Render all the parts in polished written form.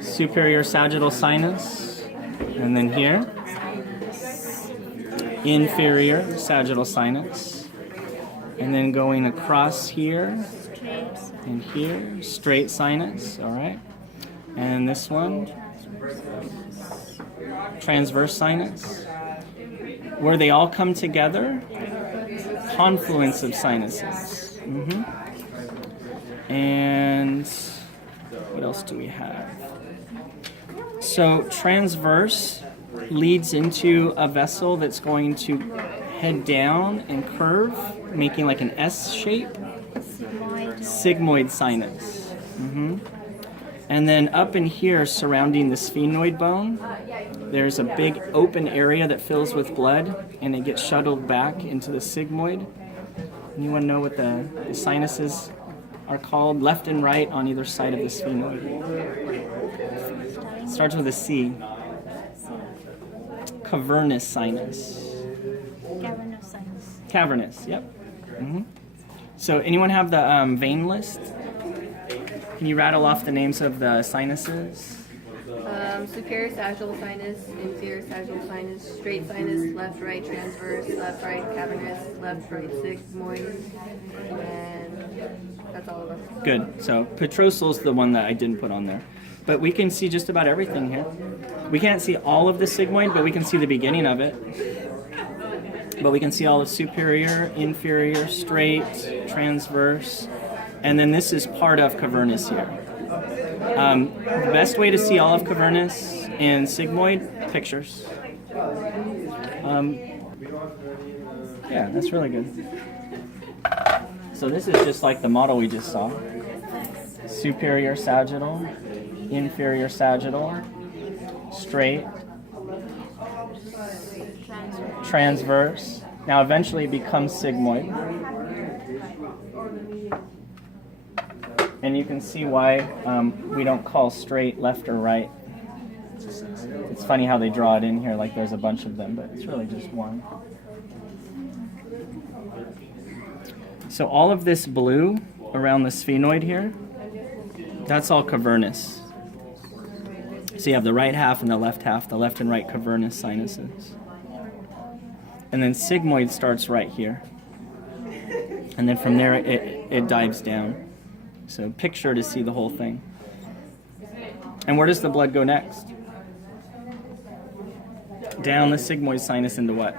Superior sagittal sinus, and then here, inferior sagittal sinus, and then going across here and here, straight sinus, all right, and this one, transverse sinus. Where they all come together, confluence of sinuses. And what else do we have? So transverse leads into a vessel that's going to head down and curve, making like an S shape. Sigmoid sinus. And then up in here, surrounding the sphenoid bone, there's a big open area that fills with blood, and it gets shuttled back into the sigmoid. Anyone know what the sinuses are called? Left and right on either side of the sphenoid. It starts with a C. Cavernous sinus. Cavernous sinus. Cavernous, yep. So anyone have the vein list? Can you rattle off the names of the sinuses? Superior sagittal sinus, inferior sagittal sinus, straight sinus, left, right, transverse, left, right, cavernous, left, right, sigmoid, and that's all of them. Good. So petrosal is the one that I didn't put on there. But we can see just about everything here. We can't see all of the sigmoid, but we can see the beginning of it. But we can see all of superior, inferior, straight, transverse, and then this is part of cavernous here. The best way to see all of cavernous and sigmoid, pictures. Yeah, that's really good. So this is just like the model we just saw. Superior sagittal, inferior sagittal, straight, transverse. Now eventually it becomes sigmoid. And you can see why we don't call straight left or right. It's funny how they draw it in here like there's a bunch of them, but it's really just one. So all of this blue around the sphenoid here, that's all cavernous. So you have the right half and the left and right cavernous sinuses. And then sigmoid starts right here. And then from there it dives down. So picture to see the whole thing. And where does the blood go next? Down the sigmoid sinus into what?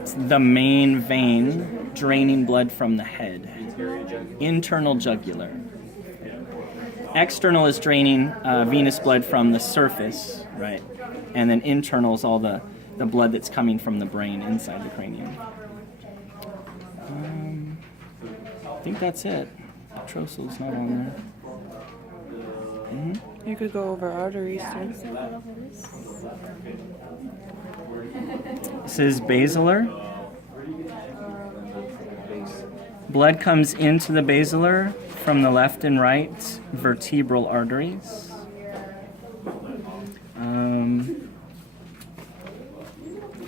It's the main vein draining blood from the head. Internal jugular. External is draining venous blood from the surface, right? And then internal is all the blood that's coming from the brain inside the cranium. I think that's it. Petrosal's not on there. You could go over arteries too. This is basilar. Blood comes into the basilar from the left and right vertebral arteries.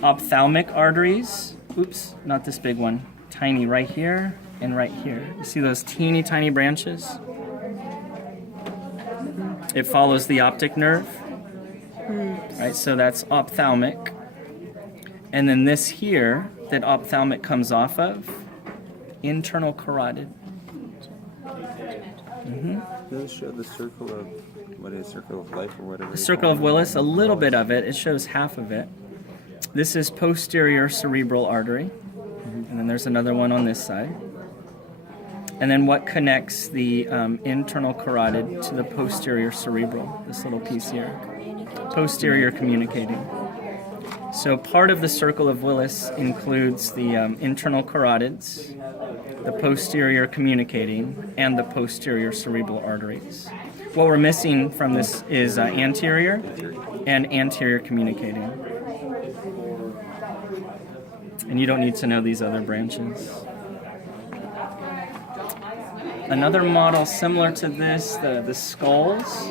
Ophthalmic arteries. Oops, not this big one. Tiny right here and right here. You see those teeny tiny branches? It follows the optic nerve. Right, so that's ophthalmic. And then this here that ophthalmic comes off of, internal carotid. Does it show the circle of, what is circle of life or whatever? The circle of Willis, a little bit of it. It shows half of it. This is posterior cerebral artery. And then there's another one on this side. And then what connects the internal carotid to the posterior cerebral, this little piece here. Posterior communicating. So part of the circle of Willis includes the internal carotids, the posterior communicating, and the posterior cerebral arteries. What we're missing from this is anterior and anterior communicating. And you don't need to know these other branches. Another model similar to this, the skulls.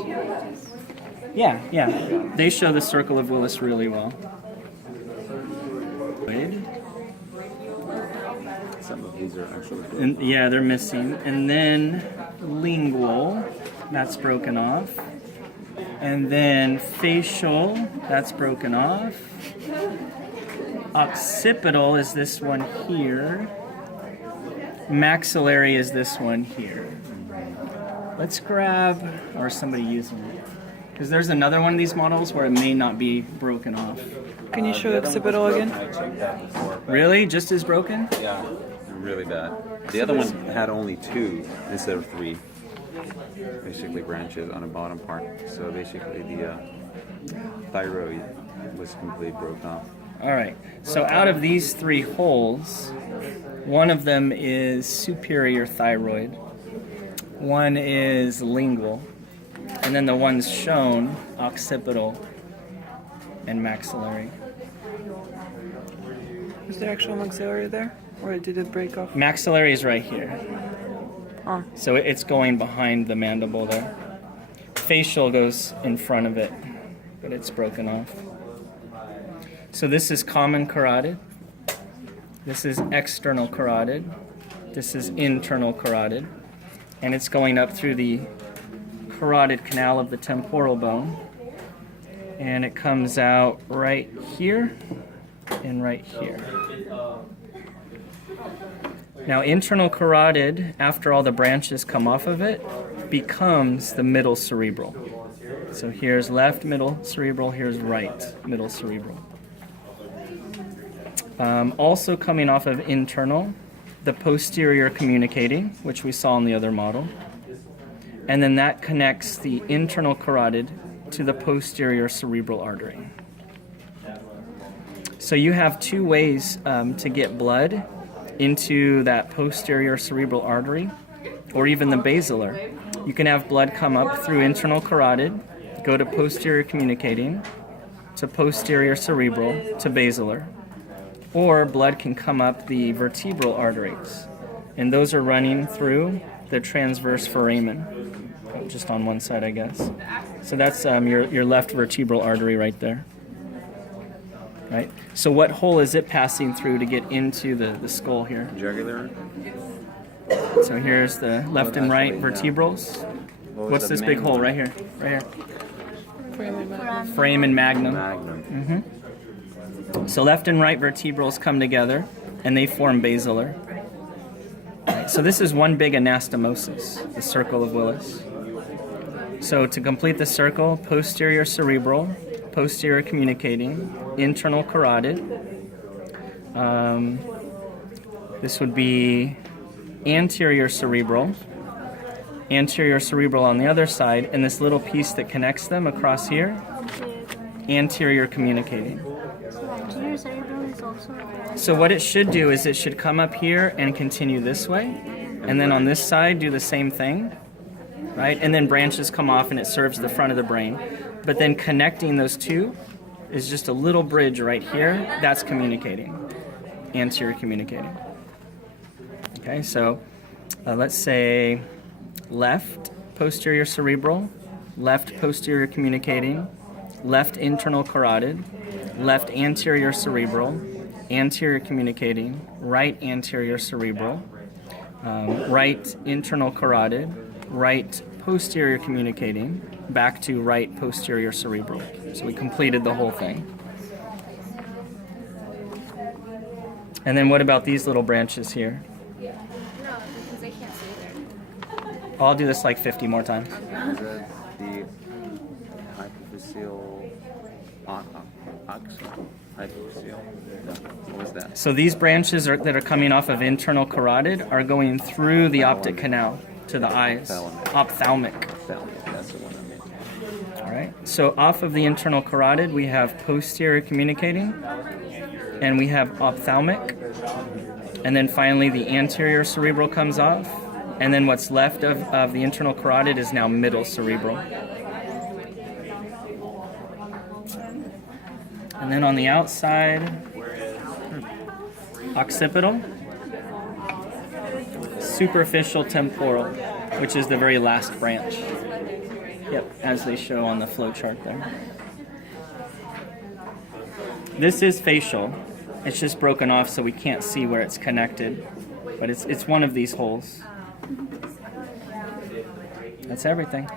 Yeah. They show the circle of Willis really well. Some of these These are actually. And yeah, they're missing. And then lingual, that's broken off. And then facial, that's broken off. Occipital is this one here. Maxillary is this one here. Let's grab, or somebody using it. Because there's another one of these models where it may not be broken off. Can you show occipital again? I checked that before. Really? Just as broken? Yeah, really bad. The other one had only 2 instead of 3. Basically branches on the bottom part. So basically the thyroid was completely broken off. All right. So out of these 3 holes, one of them is superior thyroid, one is lingual, and then the ones shown, occipital and maxillary. Is there actual maxillary there? Or did it break off? Maxillary is right here. Oh. So it's going behind the mandible there. Facial goes in front of it, but it's broken off. So this is common carotid. This is external carotid. This is internal carotid. And it's going up through the carotid canal of the temporal bone. And it comes out right here and right here. Now, internal carotid, after all the branches come off of it, becomes the middle cerebral. So here's left middle cerebral, here's right middle cerebral. Also coming off of internal, the posterior communicating, which we saw in the other model. And then that connects the internal carotid to the posterior cerebral artery. So you have 2 ways to get blood into that posterior cerebral artery, or even the basilar. You can have blood come up through internal carotid, go to posterior communicating, to posterior cerebral, to basilar. Or blood can come up the vertebral arteries, and those are running through the transverse foramen, just on one side, I guess. So that's your left vertebral artery right there. Right? So what hole is it passing through to get into the skull here? Jugular. So here's the left and right vertebrals. What's this big hole right here? Right here. Frame and magnum. Magnum. So left and right vertebrals come together and they form basilar. Right, so this is one big anastomosis, the circle of Willis. So to complete the circle, posterior cerebral, posterior communicating, internal carotid. This would be anterior cerebral on the other side, and this little piece that connects them across here, anterior communicating. So anterior cerebral is also there. So what it should do is it should come up here and continue this way, and then on this side do the same thing, right? And then branches come off and it serves the front of the brain. But then connecting those 2 is just a little bridge right here. That's communicating, anterior communicating. Okay, so let's say left posterior cerebral, left posterior communicating, left internal carotid, left anterior cerebral, anterior communicating, right anterior cerebral, right internal carotid, right posterior communicating, back to right posterior cerebral. So we completed the whole thing. And then what about these little branches here? No, because they can't stay there. I'll do this like 50 more times. Is that the hypophyseal hypophyseal? No. What was that? So these branches that are coming off of internal carotid are going through the optic canal to the eyes. Ophthalmic. That's the one I meant. All right. So off of the internal carotid, we have posterior communicating, and we have ophthalmic, and then finally the anterior cerebral comes off, and then what's left of the internal carotid is now middle cerebral. And then on the outside, occipital, superficial temporal, which is the very last branch. Yep, as they show on the flow chart there. This is facial. It's just broken off so we can't see where it's connected. But it's one of these holes. That's everything.